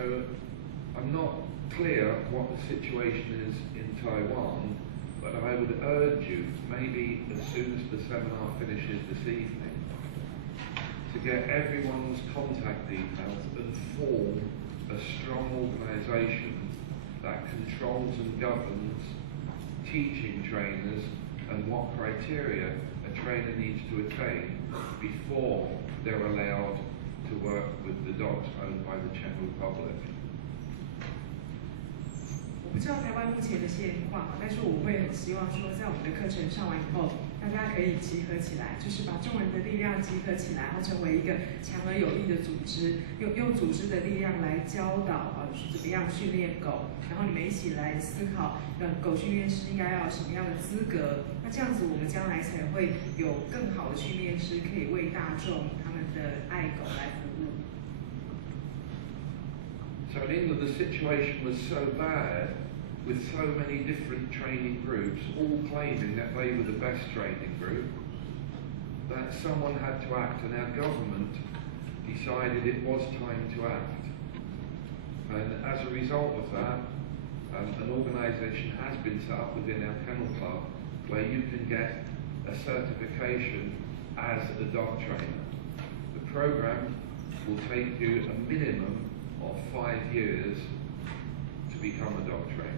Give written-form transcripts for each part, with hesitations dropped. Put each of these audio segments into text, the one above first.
So I'm not clear what the situation is in Taiwan, but I would urge you, maybe as soon as the seminar finishes this evening, to get everyone's contact details and form a strong organisation that controls and governs teaching trainers and what criteria a trainer needs to attain before they're allowed to work with the dogs owned by the Czech Republic. 我不知道台湾目前的现况，但是我会很希望说，在我们的课程上完以后，大家可以集合起来，就是把众人的力量集合起来，然后成为一个强而有力的组织，用组织的力量来教导怎么样训练狗，然后你们一起来思考，狗训练师应该要有什么样的资格，那这样子我们将来才会有更好的训练师可以为大众他们的爱狗来服务。So in England, the situation was so bad, with so many different training groups, all claiming that they were the best training group, that someone had to act, and our government decided it was time to act. And as a result of that, an organisation has been set up within our kennel club where you can get a certification as a dog trainer. The programme will take you a minimum of 5 years to become a dog trainer.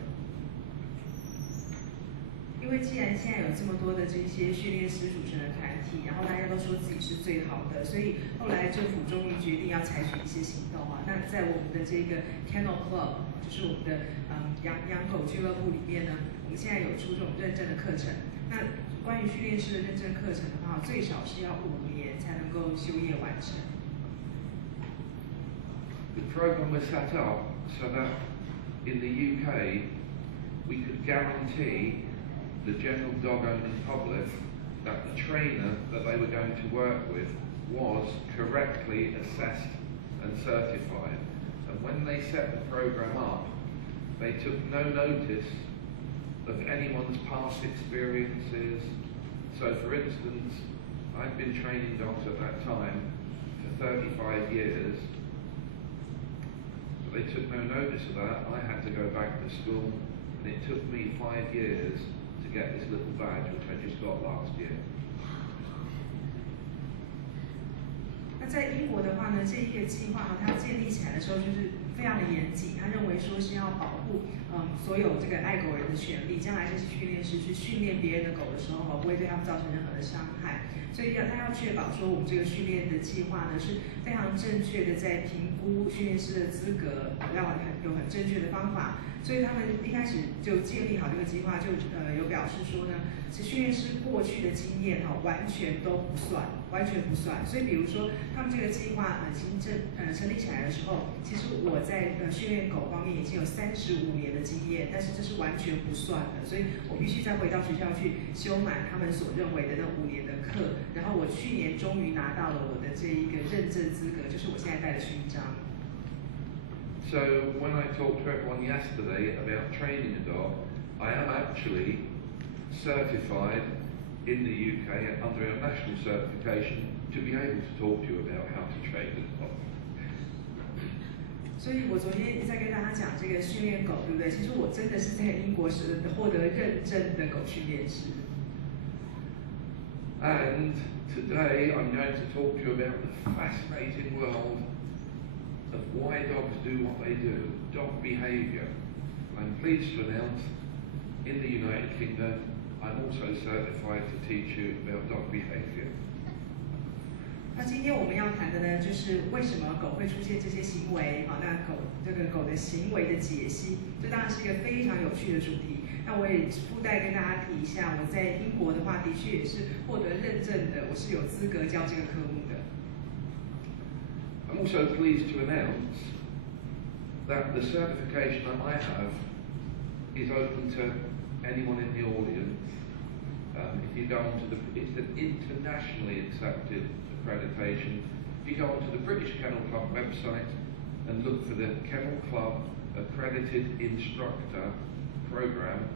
因为既然现在有这么多的这些训练师组成的团体，然后大家都说自己是最好的，所以后来政府终于决定要采取一些行动啊。那在我们的这个 Kennel Club， 就是我们的养狗俱乐部里面呢，我们现在有出这种认证的课程。那关于训练师的认证课程的话，最少是要5年才能够修业完成。The program was set up so that in the UK we could guarantee the general dog owning public that the trainer that they were going to work with was correctly assessed and certified. And when they set the program up, they took no notice of anyone's past experiences. So for instance, I've been training dogs at that time for 35 years. But they took no notice of that. I had to go back to school, and it took me 5 years to get this little badge, which I just got last year. 那在英国的话呢，这一个计划呢，它建立起来的时候就是非常的严谨，他认为说是要保护所有这个爱狗人的权利，将来这些训练师去训练别人的狗的时候，不会对他们造成任何的伤害。所以他要确保说我们这个训练的计划呢是非常正确的，在评估训练师的资格，要有很正确的方法。所以他们一开始就建立好这个计划，就有表示说呢，是训练师过去的经验完全都不算，完全不算。所以比如说他们这个计划已经成立起来的时候，其实我在训练狗方面已经有35年的经验，但是这是完全不算的，所以我必须再回到学校去修满他们所认为的那5年的课，然后我去年终于拿到了我的这一个认证资格，就是我现在戴的勋章。So when I talked to everyone yesterday about training a dog, I am actually certified in the UK under our national certification to be able to talk to you about how to train a dog. 所以我昨天在跟大家讲这个训练狗，对不对？其实我真的是在英国是获得认证的狗训练师。And today I'm going to talk to you about the fascinating world of why dogs do what they do, dog behaviour. I'm pleased to announce in the United Kingdom I'm also certified to teach you about dog behaviour. 那今天我们要谈的呢，就是为什么狗会出现这些行为。好，那这个狗的行为的解析，这当然是一个非常有趣的主题。那我也附带跟大家提一下，我在英国的话，的确也是获得认证的，我是有资格教这个科目的。I'm also pleased to announce that the certification that I have is open to anyone in the audience. If you go onto it's an internationally accepted accreditation. If you go onto the British Kennel Club website and look for the Kennel Club Accredited Instructor Program,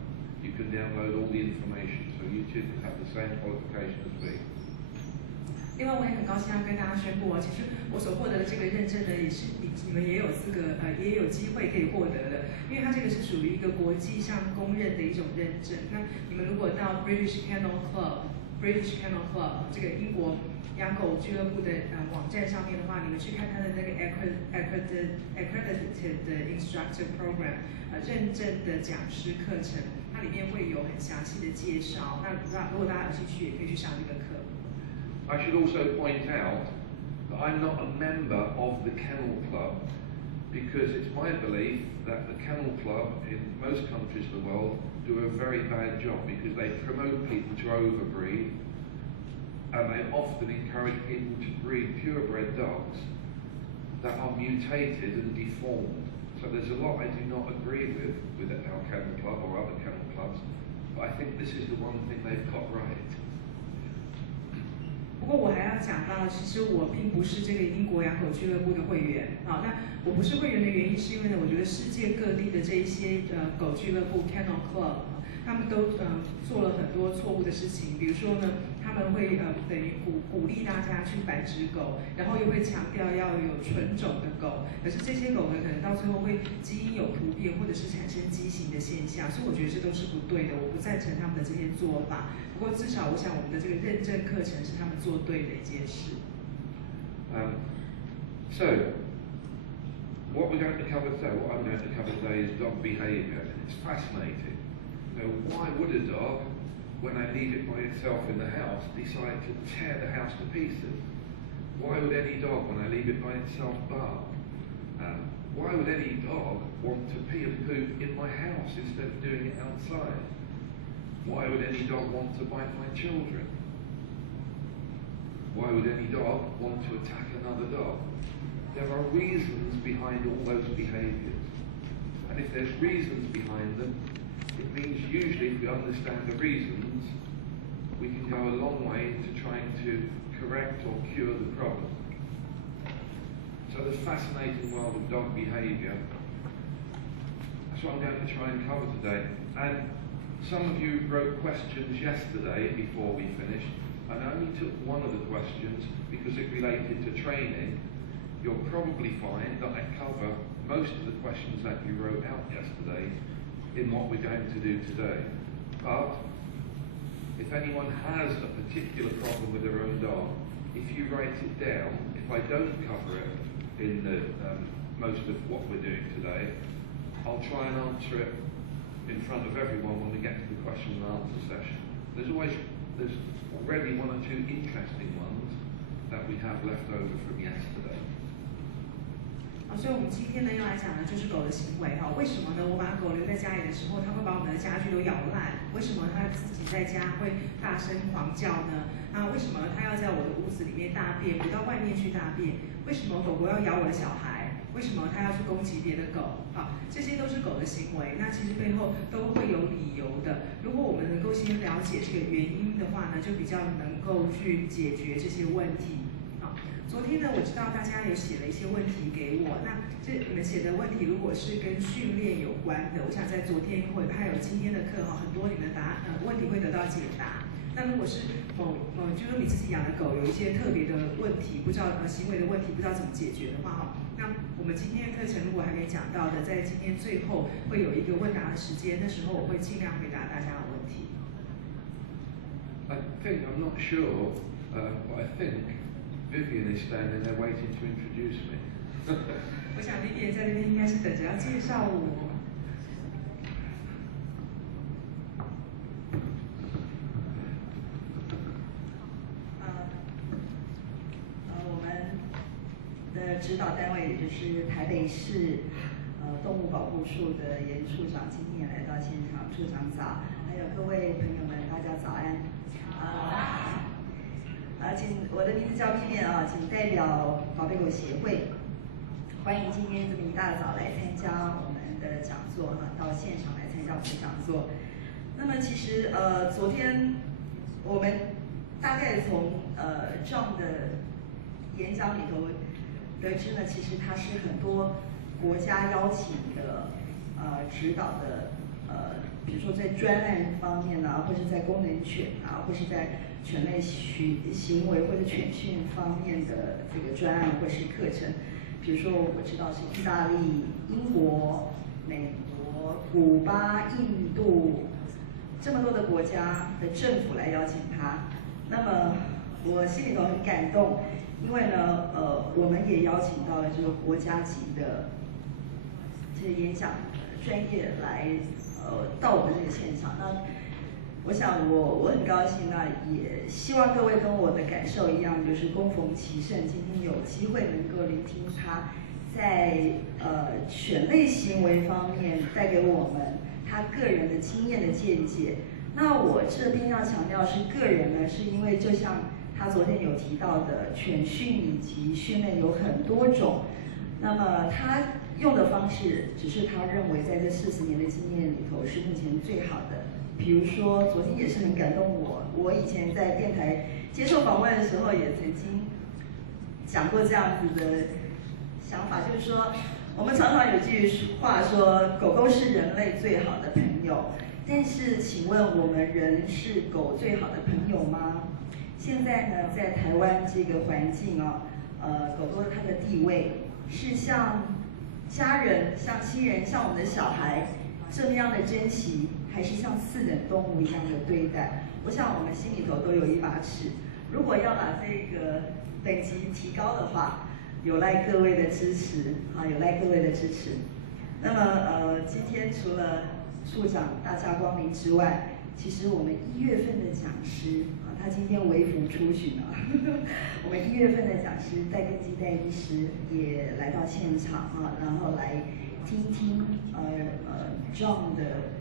you can download all the information, so you too can have the same qualification as me. 另外，我也很高兴要跟大家宣布哦，其实我所获得的这个认证呢，也是你们也有资格也有机会可以获得的，因为它这个是属于一个国际上公认的一种认证。那你们如果到 British Kennel Club 这个英国养狗俱乐部的网站上面的话，你们去看它的那个 accredited 的 instructor program 认证的讲师课程，它里面会有很详细的介绍。那如果大家有兴趣，也可以去上这个课。I should also point out that I'm not a member of the Kennel Club because it's my belief that the Kennel Club in most countries of the world do a very bad job because they promote people to overbreed and they often encourage people to breed purebred dogs that are mutated and deformed. So there's a lot I do not agree with our Kennel Club or other kennel clubs, but I think this is the one thing they've got right. 不过我还要讲到，其实我并不是这个英国养狗俱乐部的会员啊。那我不是会员的原因，是因为呢，我觉得世界各地的这一些狗俱乐部 （Kennel Club），他们都做了很多错误的事情。比如说呢，他们会等于鼓励大家去繁殖狗，然后又会强调要有纯种的狗。可是这些狗呢，可能到最后会基因有突变，或者是产生畸形的现象。所以我觉得这都是不对的，我不赞成他们的这些做法。不过至少我想我们的这个认证课程是他们做对的一件事。So, what we're going to cover today, what I'm going to cover today is dog behaviour. It's fascinating. You know, why would a dog, when I leave it by itself in the house, decide to tear the house to pieces? Why would any dog, when I leave it by itself, bark? Why would any dog want to pee and poop in my house instead of doing it outside? Why would any dog want to bite my children? Why would any dog want to attack another dog? There are reasons behind all those behaviours. And if there's reasons behind them, it means usually if we understand the reasons, we can go a long way to trying to correct or cure the problem. So the fascinating world of dog behaviour, that's what I'm going to try and cover today. And some of you wrote questions yesterday before we finished, and I only took one of the questions because it related to training. You'll probably find that I cover most of the questions that you wrote out yesterday in what we're going to do today. But if anyone has a particular problem with their own dog, if you write it down, if I don't cover it in most of what we're doing today, I'll try and answer it in front of everyone when we get to the question and answer session. There's already one or two interesting ones that we have left over from yesterday. 所以我们今天呢要来讲的就是狗的行为哈。为什么呢？我把狗留在家里的时候，它会把我们的家具都咬烂？为什么它自己在家会大声狂叫呢？那为什么它要在我的屋子里面大便，不到外面去大便？为什么狗狗要咬我的小孩？为什么它要去攻击别的狗？好，这些都是狗的行为。那其实背后都会有理由的。如果我们能够先了解这个原因的话呢，就比较能够去解决这些问题。昨天呢，我知道大家有写了一些问题给我。那你们写的问题如果是跟训练有关的，我想在昨天还有今天的课哈，很多你们问题会得到解答。那如果是就是说你自己养的狗有一些特别的问题，不知道行为的问题，不知道怎么解决的话哈，那我们今天的课程如果还没讲到的，在今天最后会有一个问答的时间，那时候我会尽量回答大家的问题。I think I'm not sure, but I think Vivian is standing there waiting to introduce me. 我想 Vivian 在那边应该是等着要介绍我。我们的指导单位也就是台北市动物保护处的严处长今天也来到现场，处长早，还有各位朋友们，大家早安。请我的名字叫 Vivian 啊，请代表宝贝狗协会，欢迎今天这么一大早来参加我们的讲座哈，到现场来参加我们的讲座。那么其实昨天我们大概从John 的演讲里头得知呢，其实他是很多国家邀请的指导的比如说在专案方面啊，或是在功能犬啊，或是在犬类行为或者犬训方面的这个专案或是课程。比如说我知道是意大利、英国、美国、古巴、印度这么多的国家的政府来邀请他，那么我心里头很感动，因为呢，我们也邀请到了这个国家级的这个演讲专业来，到我们这个现场。那我想我很高兴，那也希望各位跟我的感受一样，就是恭逢其盛，今天有机会能够聆听他在犬类行为方面带给我们他个人的经验的见解。那我这边要强调是个人呢，是因为就像他昨天有提到的，犬训以及训练有很多种，那么他用的方式只是他认为在这40年的经验里头是目前最好的。比如说昨天也是很感动我以前在电台接受访问的时候也曾经讲过这样子的想法，就是说我们常常有句话说狗狗是人类最好的朋友，但是请问我们人是狗最好的朋友吗？现在呢，在台湾这个环境啊，狗狗它的地位是像家人、像亲人、像我们的小孩这么样的珍惜，还是像4等动物一样的对待？我想我们心里头都有一把尺。如果要把这个等级提高的话，有赖各位的支持啊，有赖各位的支持。那么今天除了处长大驾光临之外，其实我们1月份的讲师啊，他今天微服出巡啊，我们1月份的讲师戴根基戴医师也来到现场啊，然后来听听John 的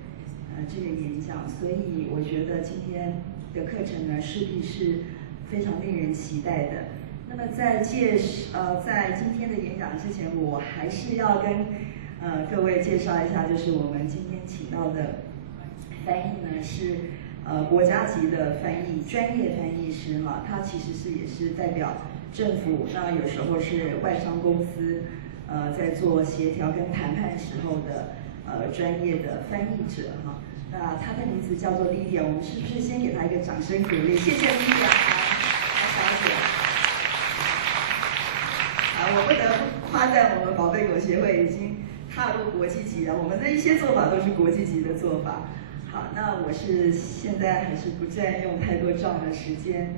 这个演讲，所以我觉得今天的课程呢，势必是非常令人期待的。那么在今天的演讲之前，我还是要跟各位介绍一下，就是我们今天请到的翻译呢是国家级的翻译专业翻译师哈，他其实也是代表政府，那有时候是外商公司在做协调跟谈判时候的专业的翻译者哈。那他的名字叫做 Lydia， 我们是不是先给他一个掌声鼓励？谢谢 Lydia， 小姐。我不得不夸赞我们宝贝狗协会已经踏入国际级了，我们的一些做法都是国际级的做法。好，那我是现在还是不占用太多John的时间，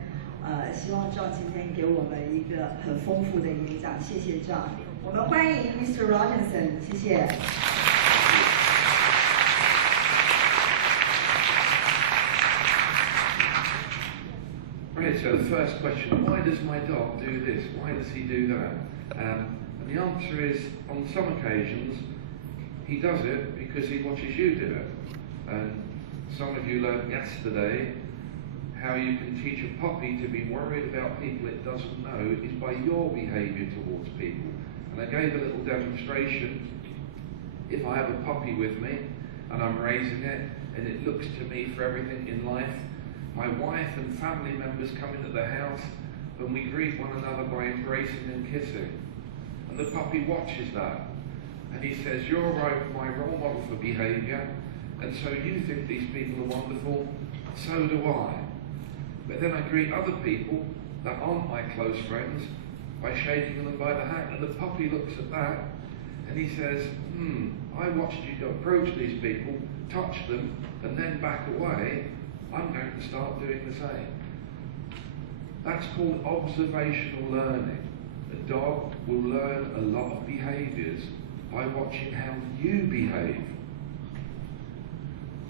希望John今天给我们一个很丰富的演讲，谢谢John。我们欢迎 Mr. Rogerson， 谢谢。Right, so the first question, why does my dog do this? Why does he do that? And the answer is, on some occasions, he does it because he watches you do it. And some of you learned yesterday how you can teach a puppy to be worried about people it doesn't know is by your behaviour towards people. And I gave a little demonstration. If I have a puppy with me and I'm raising it and it looks to me for everything in life, my wife and family members come into the house and we greet one another by embracing and kissing. And the puppy watches that. And he says, you're my role model for behaviour, and so you think these people are wonderful, so do I. But then I greet other people that aren't my close friends by shaking them by the hand, and the puppy looks at that and he says, I watched you approach these people, touch them, and then back away. I'm going to start doing the same. That's called observational learning. A dog will learn a lot of behaviours by watching how you behave.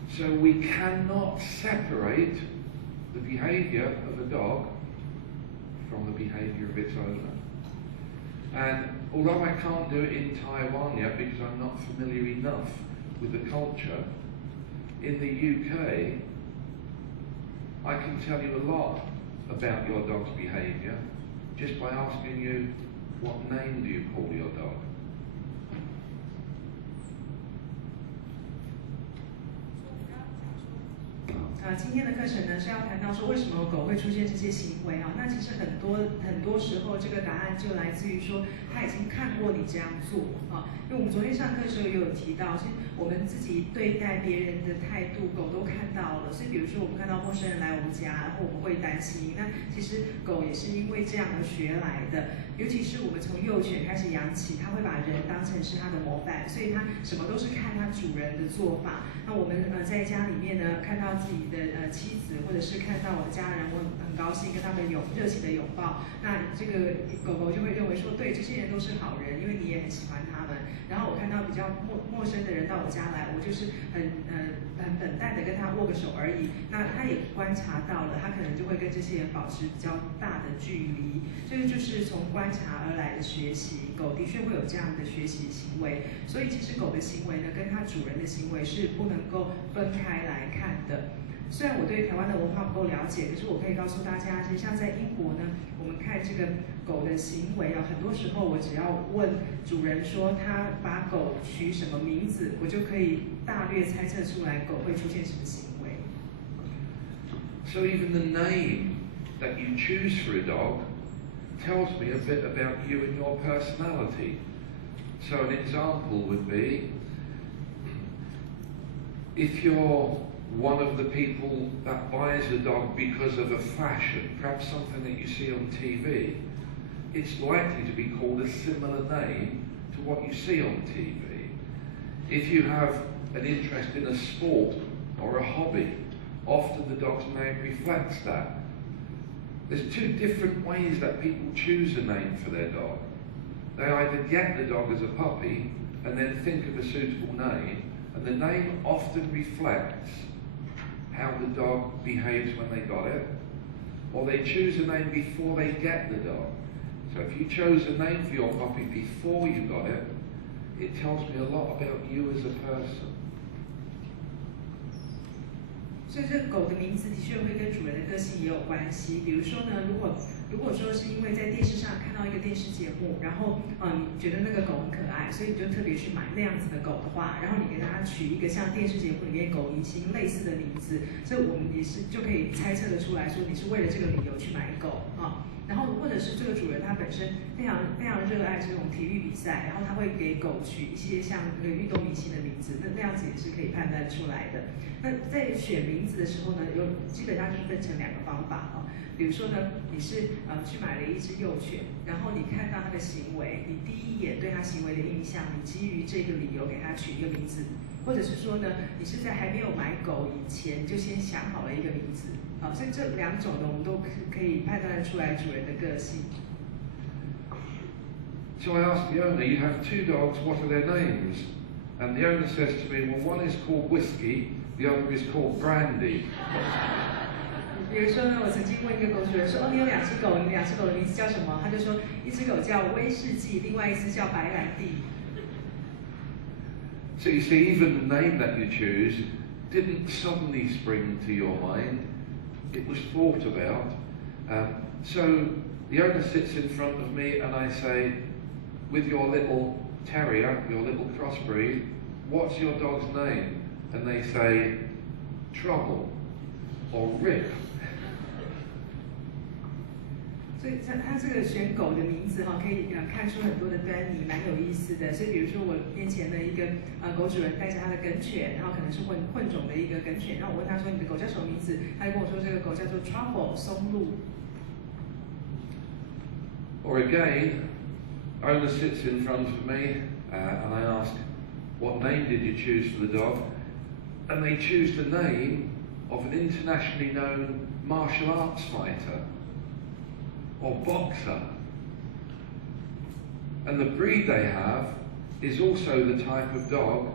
So we cannot separate the behaviour of a dog from the behaviour of its owner. And although I can't do it in Taiwan yet because I'm not familiar enough with the culture, in the UK, I can tell you a lot about your dog's behaviour just by asking you, what name do you call your dog? 今天的课程呢是要谈到说为什么狗会出现这些行为啊？那其实很多时候这个答案就来自于说他已经看过你这样做啊。因为我们昨天上课的时候也有提到，其实我们自己对待别人的态度，狗都看到了。所以比如说我们看到陌生人来我们家，然后我们会担心，那其实狗也是因为这样而学来的。尤其是我们从幼犬开始养起，它会把人当成是它的模范，所以它什么都是看它主人的做法。那我们在家里面呢，看到自己的妻子，或者是看到我的家人，我很高兴跟他们有热情的拥抱。那这个狗狗就会认为说，对，这些人都是好人，因为你也很喜欢他们。然后我看到比较陌生的人到我家来，我就是很冷淡的跟他握个手而已。那他也观察到了，他可能就会跟这些人保持比较大的距离。这个就是从观察而来的学习，狗的确会有这样的学习行为。所以其实狗的行为呢，跟它主人的行为是不能够分开来看的。虽然我对台湾的文化不够了解，可是我可以告诉大家，其实像在英国呢，我们看这个狗的行为啊，很多时候我只要问主人说他把狗取什么名字，我就可以大略猜测出来狗会出现什么行为。So even the name that you choose for a dog tells me a bit about you and your personality. So an example would be, if you're one of the people that buys a dog because of a fashion, perhaps something that you see on TV, it's likely to be called a similar name to what you see on TV. If you have an interest in a sport or a hobby, often the dog's name reflects that. There's two different ways that people choose a name for their dog. They either get the dog as a puppy and then think of a suitable name, and the name often reflects how the dog behaves when they got it, or they choose a name before they get the dog. So if you chose a name for your puppy before you got it, it tells me a lot about you as a person. 所以这个狗的名字的确会跟主人的个性也有关系。比如说呢，如果说是因为在电视上看到一个电视节目，然后你觉得那个狗很可爱，所以你就特别去买那样子的狗的话，然后你给它取一个像电视节目里面狗明星类似的名字，这我们也是就可以猜测得出来说你是为了这个理由去买狗啊。然后或者是这个主人他本身非常热爱这种体育比赛，然后他会给狗取一些像那个运动明星的名字，那样子也是可以判断出来的。那在选名字的时候呢，基本上就是分成两个方法啊。比如说呢，你是去买了一只幼犬，然后你看到它的行为，你第一眼对它行为的印象，你基于这个理由给它取一个名字，或者是说呢，你是在还没有买狗以前就先想好了一个名字。所以这两种呢，我们都可以判断出来主人的个性。So I asked the owner, you have two dogs, what are their names? And the owner says to me, well, one is called Whiskey, the other is called Brandy. 比如说呢，我曾经问一个狗主人说：“哦，你有两只狗，你两只狗的名字叫什么？”他就说，一只狗叫威士忌，另外一只叫白兰地。So you see, even the name that you choose didn't suddenly spring to your mind. It was thought about. So the owner sits in front of me and I say, with your little terrier, your little crossbreed, what's your dog's name? And they say, Trouble or Rip. 所以他这个选狗的名字可以看出很多的端倪，蛮有意思的。所以比如说我面前的一个狗主人带着他的梗犬，然后可能是混种的一个梗犬，然后我问他说你的狗叫什么名字，他就跟我说这个狗叫做 Trouble 松露。Or again, owner sits in front of me and I ask, what name did you choose for the dog? And they choose the name of an internationally known martial arts fighter or boxer. And the breed they have is also the type of dog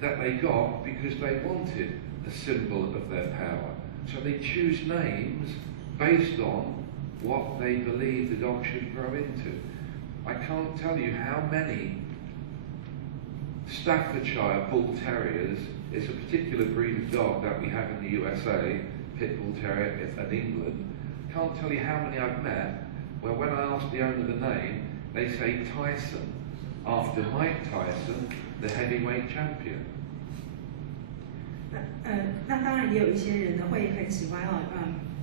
that they got because they wanted a symbol of their power. So they choose names based on what they believe the dog should grow into. I can't tell you how many Staffordshire Bull Terriers is a particular breed of dog that we have in the USA, Pit Bull Terrier in England. Can't tell you how many I've met where when I ask the owner the name, they say Tyson, after Mike Tyson, the heavyweight champion. 那当然也有一些人呢会很喜欢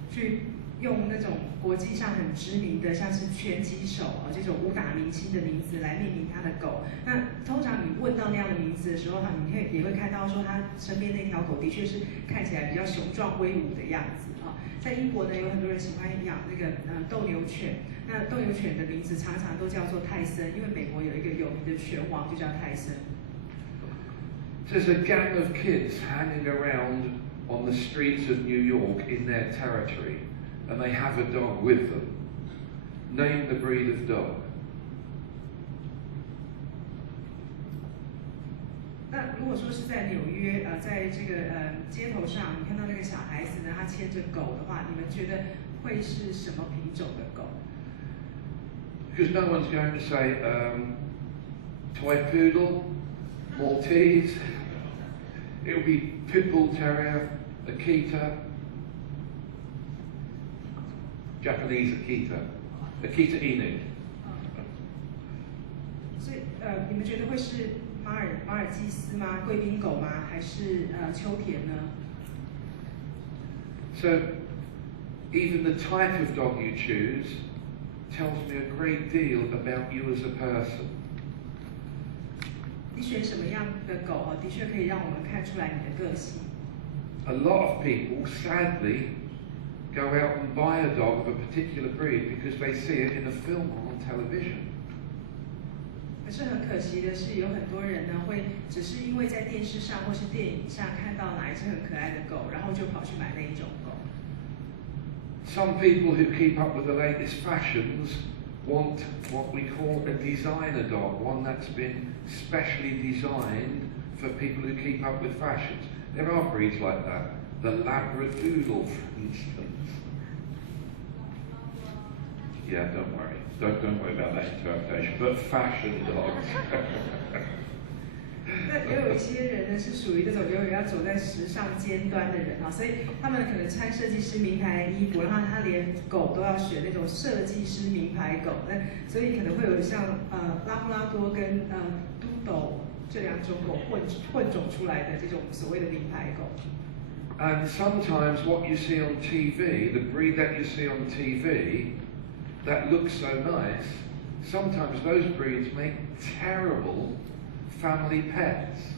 去用那种国际上很知名的，像是拳击手这种武打明星的名字来命名他的狗。那通常你问到那样的名字的时候，你也会看到说他身边那条狗的确是看起来比较雄壮威武的样子啊。在英国呢，有很多人喜欢养那个斗牛犬。那斗牛犬的名字常常都叫做泰森，因为美国有一个有名的拳王就叫泰森。There's a gang of kids hanging around on the streets of New York in their territory, and they have a dog with them. Name the breed of dog. 那如果说是在纽约，在这个街头上，你看到那个小孩子呢，他牵着狗的话，你们觉得会是什么品种的狗？ Because no one's going to say toy poodle, Maltese. It'll be Pit Bull Terrier, Akita, Japanese Akita Inu. 所以你们觉得会是马尔济斯吗？贵宾狗吗？还是秋田呢？ So even the type of dog you choose tells me a great deal about you as a person. 你选什么样的狗的确可以让我们看出来你的个性。 A lot of people, sadly, go out and buy a dog of a particular breed because they see it in a film or on television. 可是很可惜的是，有很多人呢会只是因为在电视上或是电影上看到哪一只很可爱的狗，然后就跑去买那一种狗。 Some people who keep up with the latest fashions want what we call a designer dog, one that's been specially designed for people who keep up with fashions. There are breeds like that. The Labradoodle, for instance. Yeah, don't worry. Don't worry about that interpretation. But fashion dogs. 那也有一些人呢是属于这种永远要走在时尚尖端的人所以他们可能穿设计师名牌衣服，然后他连狗都要选那种设计师名牌狗，所以可能会有像拉布拉多跟都斗这两种狗混种出来的这种所谓的名牌狗。 And sometimes what you see on TV, the breed that you see on TV, that looks so nice, sometimes those breeds make terrible family pets.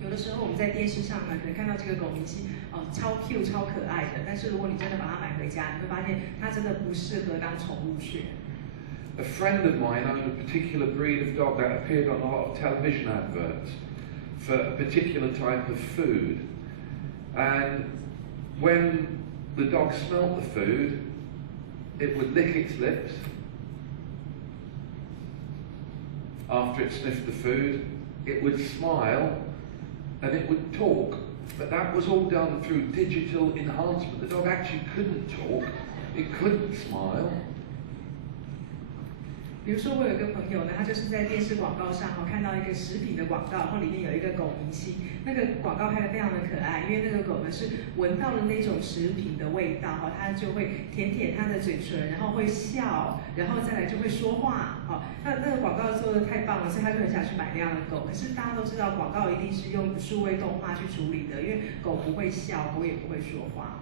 有的时候我们在电视上呢，可能看到这个狗明星超 Q 超可爱的，但是如果你真的把它买回家，你会发现它真的不适合当宠物犬。A friend of mine owned a particular breed of dog that appeared on a lot of television adverts for a particular type of food. And when the dog smelt the food, it would lick its lips. After it sniffed the food, it would smile and it would talk. But that was all done through digital enhancement. The dog actually couldn't talk, it couldn't smile. 比如说，我有一个朋友呢，他就是在电视广告上看到一个食品的广告，然后里面有一个狗明星，那个广告拍得非常的可爱，因为那个狗呢是闻到了那种食品的味道它就会舔舔它的嘴唇，然后会笑，然后再来就会说话那个广告做得太棒了，所以他就很想去买那样的狗。可是大家都知道，广告一定是用数位动画去处理的，因为狗不会笑，狗也不会说话。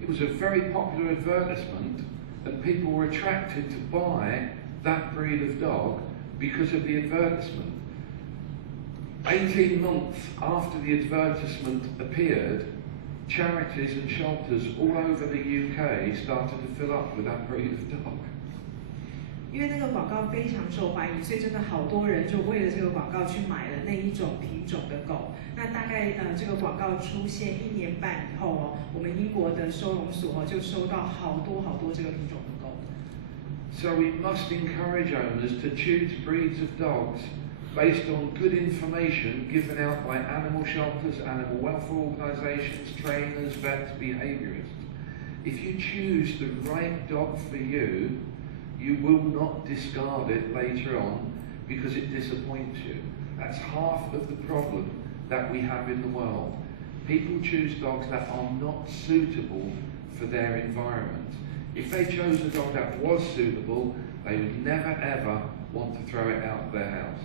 It was a very popular advertisement, and people were attracted to buy that breed of dog because of the advertisement. 18 months after the advertisement appeared, charities and shelters all over the UK started to fill up with that breed of dog. 因为那个广告非常受欢迎，所以真的好多人就为了这个广告去买了那一种品种的狗。那大概这个广告出现1年半以后我们英国的收容所就收到好多这个品种的狗。 So we must encourage owners to choose breeds of dogs based on good information given out by animal shelters, animal welfare organisations, trainers, vets, behaviourists. If you choose the right dog for you, you will not discard it later on because it disappoints you. That's half of the problem that we have in the world. People choose dogs that are not suitable for their environment. If they chose a dog that was suitable, they would never ever want to throw it out of their house.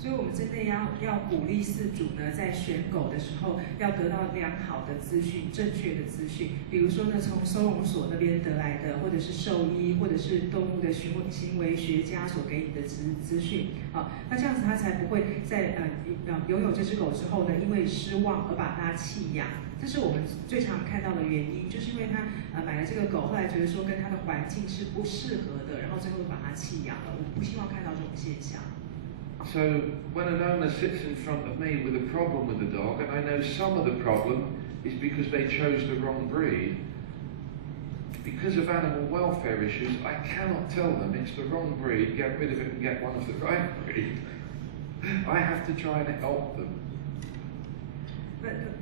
所以我们真的要鼓励饲主呢，在选狗的时候要得到良好的资讯、正确的资讯。比如说呢，从收容所那边得来的，或者是兽医，或者是动物的行为学家所给你的资讯啊，那这样子他才不会在拥有这只狗之后呢，因为失望而把它弃养。这是我们最常看到的原因，就是因为他买了这个狗，后来觉得说跟他的环境是不适合的，然后最后把它弃养了。我们不希望看到这种现象。So when an owner sits in front of me with a problem with the dog, and I know some of the problem is because they chose the wrong breed, because of animal welfare issues, I cannot tell them it's the wrong breed, get rid of it and get one of the right breed. I have to try and help them.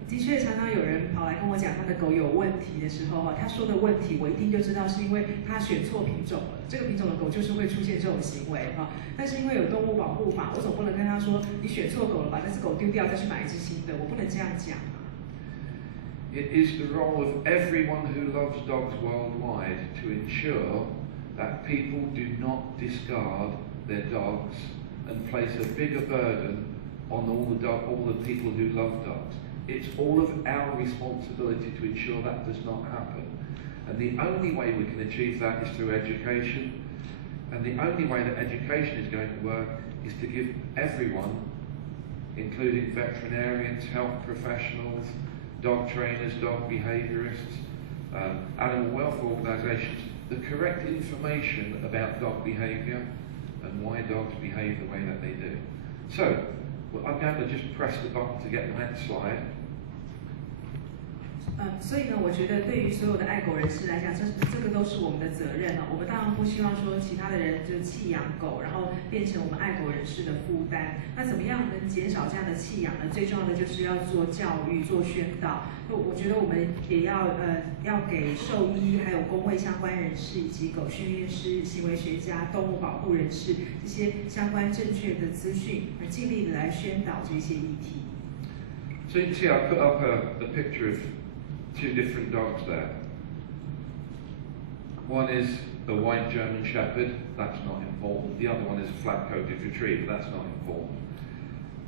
的确，常常有人跑来跟我讲他的狗有问题的时候，他说的问题我一听就知道是因为他选错品种了。这个品种的狗就是会出现这种行为哈。但是因为有动物保护法，我总不能跟他说你选错狗了，把那只狗丢掉，再去买一只新的，我不能这样讲。It is the role of everyone who loves dogs worldwide to ensure that people do not discard their dogs and place a bigger burden on all the people who love dogs. It's all of our responsibility to ensure that does not happen. And the only way we can achieve that is through education. And the only way that education is going to work is to give everyone, including veterinarians, health professionals, dog trainers, dog behaviourists, animal welfare organisations, the correct information about dog behaviour and why dogs behave the way that they do. So, I'm going to just press the button to get the next slide. 所以呢，我觉得对于所有的爱狗人士来讲，这个都是我们的责任哦。我们当然不希望说其他的人就弃养狗，然后变成我们爱狗人士的负担。那怎么样能减少这样的弃养呢？最重要的就是要做教育、做宣导。我觉得我们也要给兽医、还有公卫相关人士以及狗训练师、行为学家、动物保护人士这些相关正确的资讯，尽力的来宣导这些议题。So you can see I put up a picture of 2 different dogs there. One is a white German Shepherd, that's not important. The other one is a flat-coated Retriever, that's not important.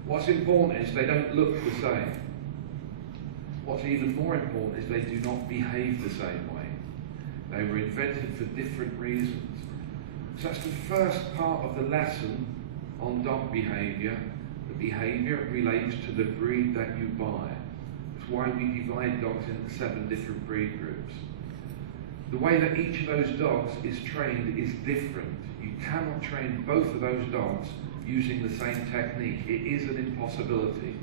What's important is they don't look the same. What's even more important is they do not behave the same way. They were invented for different reasons. So that's the first part of the lesson on dog behaviour. The behaviour relates to the breed that you buy. It's why we divide dogs into 7 different breed groups. The way that each of those dogs is trained is different. You cannot train both of those dogs using the same technique. It is an impossibility.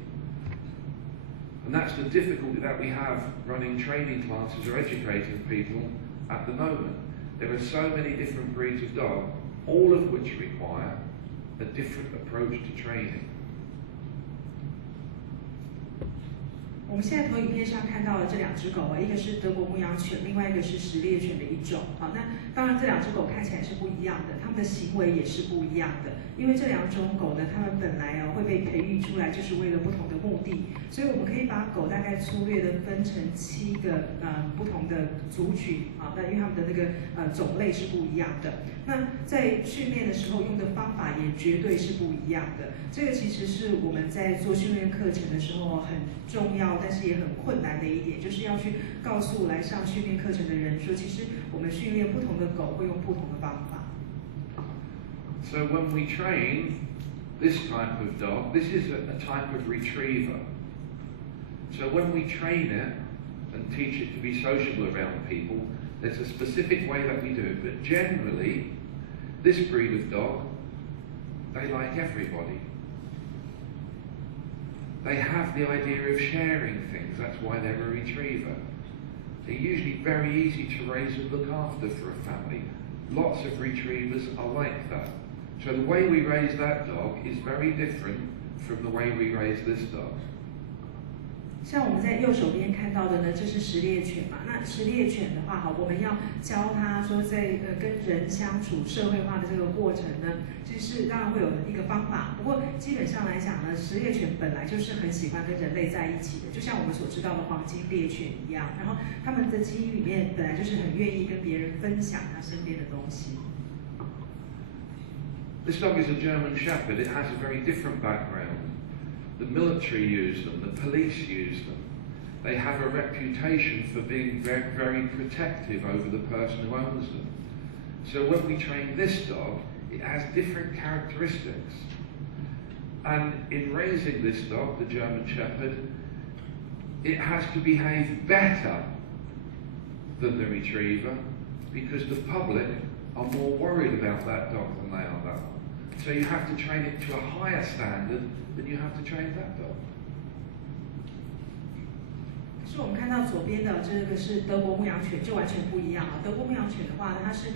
And that's the difficulty that we have running training classes or educating people at the moment. There are so many different breeds of dog, all of which require a different approach to training. 我们现在投影片上看到的这2只狗一个是德国牧羊犬，另外一个是食猎犬的一种。好，那当然这2只狗看起来是不一样的，它们的行为也是不一样的。因为这2种狗呢，它们本来会被培育出来，就是为了不同的目的。所以我们可以把狗大概粗略的分成7个不同的族群啊。那因为它们的那个种类是不一样的。那在训练的时候用的方法也绝对是不一样的。这个其实是我们在做训练课程的时候很重要，但是也很困难的一点，就是要去告诉来上训练课程的人说，其实我们训练不同的狗会用不同的方法。So when we train this type of dog, this is a type of retriever. So when we train it and teach it to be sociable around people, there's a specific way that we do it. But generally, this breed of dog, they like everybody. They have the idea of sharing things, that's why they're a retriever. They're usually very easy to raise and look after for a family. Lots of retrievers are like that. So the way we raise that dog is very different from the way we raise this dog. 像我们在右手边看到的呢，这是食猎犬嘛。那食猎犬的话，我们要教它说在跟人相处、社会化的这个过程呢，就是当然会有一个方法。不过基本上来讲呢，食猎犬本来就是很喜欢跟人类在一起的，就像我们所知道的黄金猎犬一样。然后它们的基因里面本来就是很愿意跟别人分享它身边的东西。This dog is a German Shepherd. It has a very different background. The military use them, the police use them. They have a reputation for being very, very protective over the person who owns them. So when we train this dog, it has different characteristics. And in raising this dog, the German Shepherd, it has to behave better than the Retriever because the public are more worried about that dog than they are that one. So you have to train it to a higher standard than you have to train that dog. 是我们看到左边的这个是德国牧羊犬，就完全不一样啊。德国牧羊犬的话呢，它是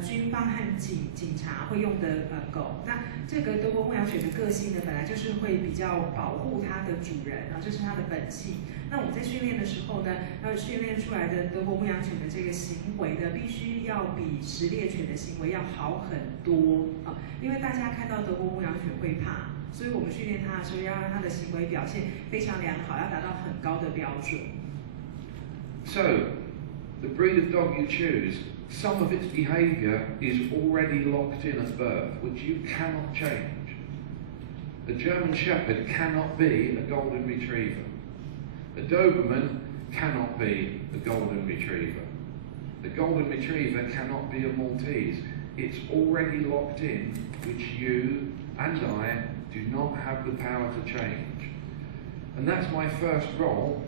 军方和警察会用的狗。那这个德国牧羊犬的个性呢，本来就是会比较保护它的主人啊，这是它的本性。那我们在训练的时候呢，要训练出来的德国牧羊犬的这个行为呢，必须要比食猎犬的行为要好很多啊。因为大家看到德国牧羊犬会怕，所以我们训练它的时候要让它的行为表现非常良好，要达到很高的标准。So, the breed of dog you choose, some of its behaviour is already locked in at birth, which you cannot change. A German Shepherd cannot be a Golden Retriever. A Doberman cannot be a Golden Retriever. The Golden Retriever cannot be a Maltese. It's already locked in, which you and I do not have the power to change. And that's my first role.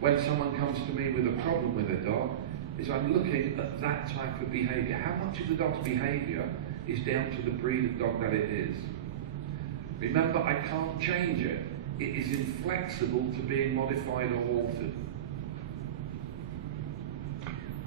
When someone comes to me with a problem with a dog, is I'm looking at that type of behaviour. How much of the dog's behaviour is down to the breed of dog that it is? Remember, I can't change it. It is inflexible to being modified or altered.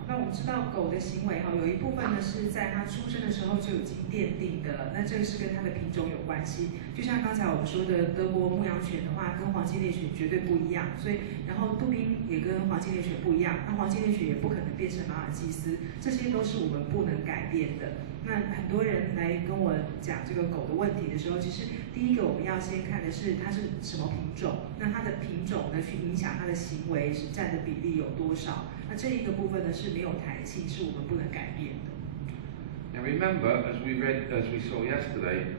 那我们知道狗的行为有一部分呢是在它出生的时候就已经奠定的，那这个是跟它的品种有关系。就像刚才我们说的，德国牧羊犬的话跟黄金猎犬绝对不一样，所以然后杜宾也跟黄金猎犬不一样，那黄金猎犬也不可能变成马尔济斯，这些都是我们不能改变的。那很多人来跟我讲这个狗的问题的时候，其实第一个我们要先看的是它是什么品种，那它的品种呢去影响它的行为是占的比例有多少？那这一个部分呢是没有弹性，是我们不能改变的。Now remember, as we saw yesterday,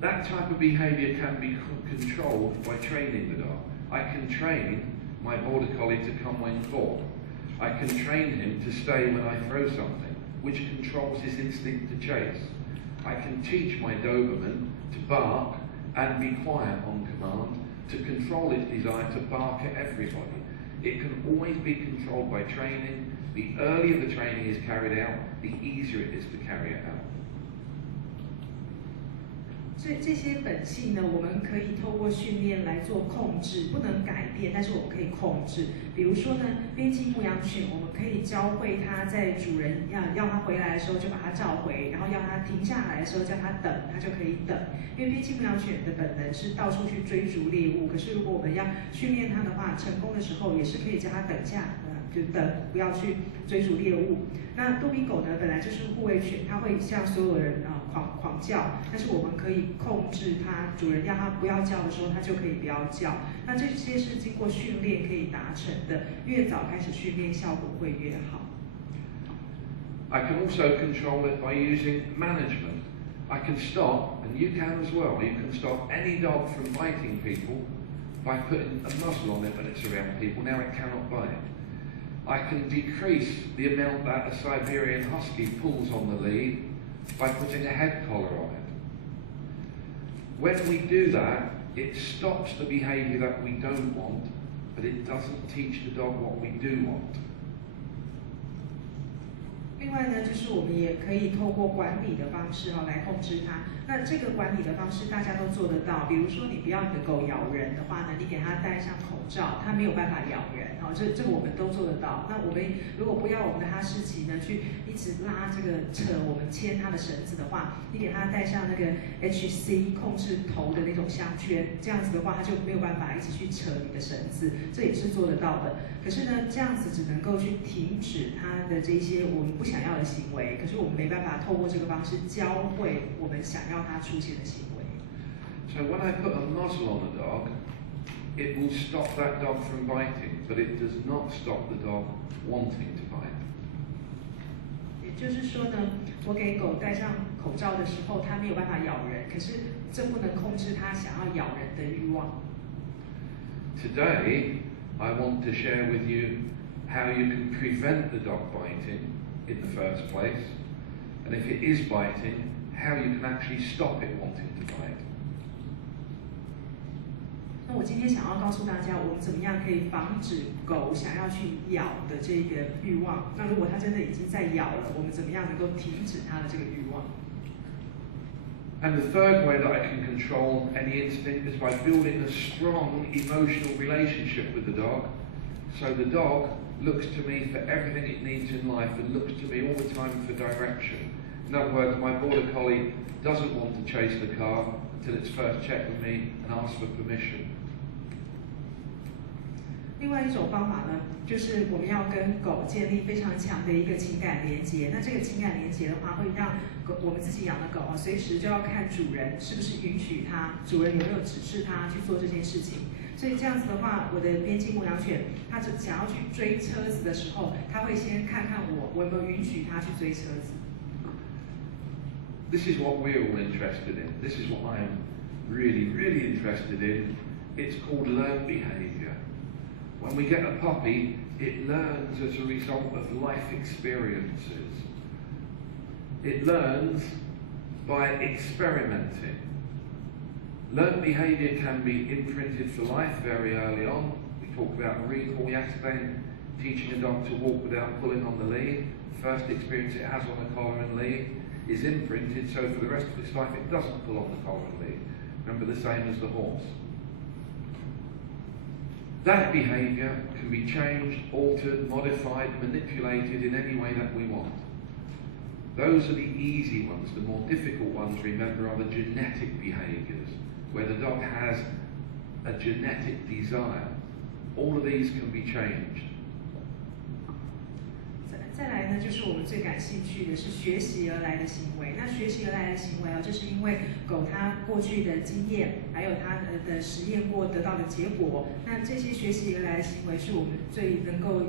that type of behaviour can be controlled by training the dog. I can train my border collie to come when caught. I can train him to stay when I throw something, which controls his instinct to chase. I can teach my Doberman to bark and be quiet on command to control its desire to bark at everybody. It can always be controlled by training. The earlier the training is carried out, the easier it is to carry it out. 这些本性呢，我们可以透过训练来做控制，不能改变，但是我们可以控制。比如说呢，边境牧羊犬，我们可以教会它在主人要它回来的时候就把它召回，然后要它停下来的时候叫它等，它就可以等。因为边境牧羊犬的本能是到处去追逐猎物，可是如果我们要训练它的话，成功的时候也是可以叫它等下，就等，不要去追逐猎物。那杜宾狗呢，本来就是护卫犬，它会向所有人狂叫，但是我们可以控制它，主人要它不要叫的时候，它就可以不要叫。那这些是经过训练可以达成的，越早开始训练，效果会越好。I can also control it by using management. I can stop, and you can as well, you can stop any dog from biting people by putting a muzzle on it when it's around people. Now it cannot bite. I can decrease the amount that a Siberian Husky pulls on the lead by putting a head collar on it. When we do that, it stops the behaviour that we don't want, but it doesn't teach the dog what we do want. 另外呢，就是我们也可以透过管理的方式来控制它。那这个管理的方式大家都做得到，比如说你不要你的狗咬人的话呢，你给它戴上口罩，它没有办法咬人，这个我们都做得到。那我们如果不要我们的哈士奇呢，去一直拉扯我们牵它的绳子的话，你给它戴上那个 HC 控制头的那种项圈，这样子的话它就没有办法一直去扯你的绳子，这也是做得到的。可是呢，这样子只能够去停止它的这些我们不想要的行为，可是我们没办法透过这个方式教会我们想要它出现的行为。So when I put a muzzle on a dog, it will stop that dog from biting, but it does not stop the dog wanting to bite. 也就是说呢，我给狗戴上口罩的时候，它没有办法咬人，可是这不能控制它想要咬人的欲望。Today, I want to share with you how you can prevent the dog biting in the first place, and if it is biting, how you can actually stop it wanting to bite. 那我今天想要告诉大家，我们怎么样可以防止狗想要去咬的这个欲望。那如果它真的已经在咬了，我们怎么样能够停止它的这个欲望？ And the third way that I can control any instinct is by building a strong emotional relationship with the dog. So the dog looks to me for everything it needs in life and looks to me all the time for direction. In other words, my border collie doesn't want to chase the car until it's first checked with me and asked for permission. 另外一种方法呢，就是我们要跟狗建立非常强的一个情感连结。那这个情感连结的话，会让我们自己养的狗啊，随时就要看主人是不是允许它，主人有没有指示它去做这件事情。所以这样子的话，我的边境牧羊犬，它想要去追车子的时候，它会先看看我有没有允许它去追车子。This is what we're all interested in. This is what I am really, really interested in. It's called learned behaviour. When we get a puppy, it learns as a result of life experiences. It learns by experimenting. Learned behaviour can be imprinted for life very early on. We talk about recall yesterday, teaching a dog to walk without pulling on the lead. First experience it has on the collar and lead is imprinted, so for the rest of its life it doesn't pull on the collar and lead. Remember, the same as the horse. That behaviour can be changed, altered, modified, manipulated in any way that we want. Those are the easy ones. The more difficult ones, remember, are the genetic behaviours, where the dog has a genetic desire. All of these can be changed. 再来呢，就是我们最感兴趣的是学习而来的行为。那学习而来的行为啊，就是因为狗它过去的经验，还有它的实验过得到的结果。那这些学习而来的行为是我们最能够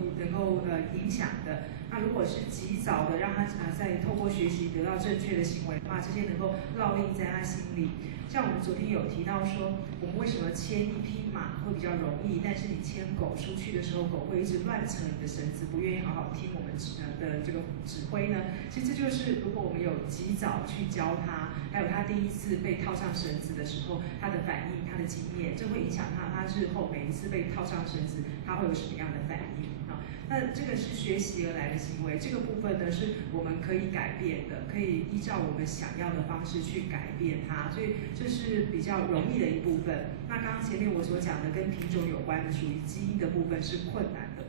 影响的。那如果是及早的让它在透过学习得到正确的行为的话，这些能够烙印在它心里。像我们昨天有提到说，我们为什么牵一匹马会比较容易，但是你牵狗出去的时候，狗会一直乱扯你的绳子，不愿意好好听我们的这个指挥呢？其实这就是如果我们有及早去教它，还有它第一次被套上绳子的时候，它的反应、它的经验，这会影响它日后每一次被套上绳子，它会有什么样的反应啊？那这个是学习而来的行为，这个部分呢是我们可以改变的，可以依照我们想要的方式去改变它，所以这是比较容易的一部分。那刚刚前面我所讲的跟品种有关的，属于基因的部分是困难的。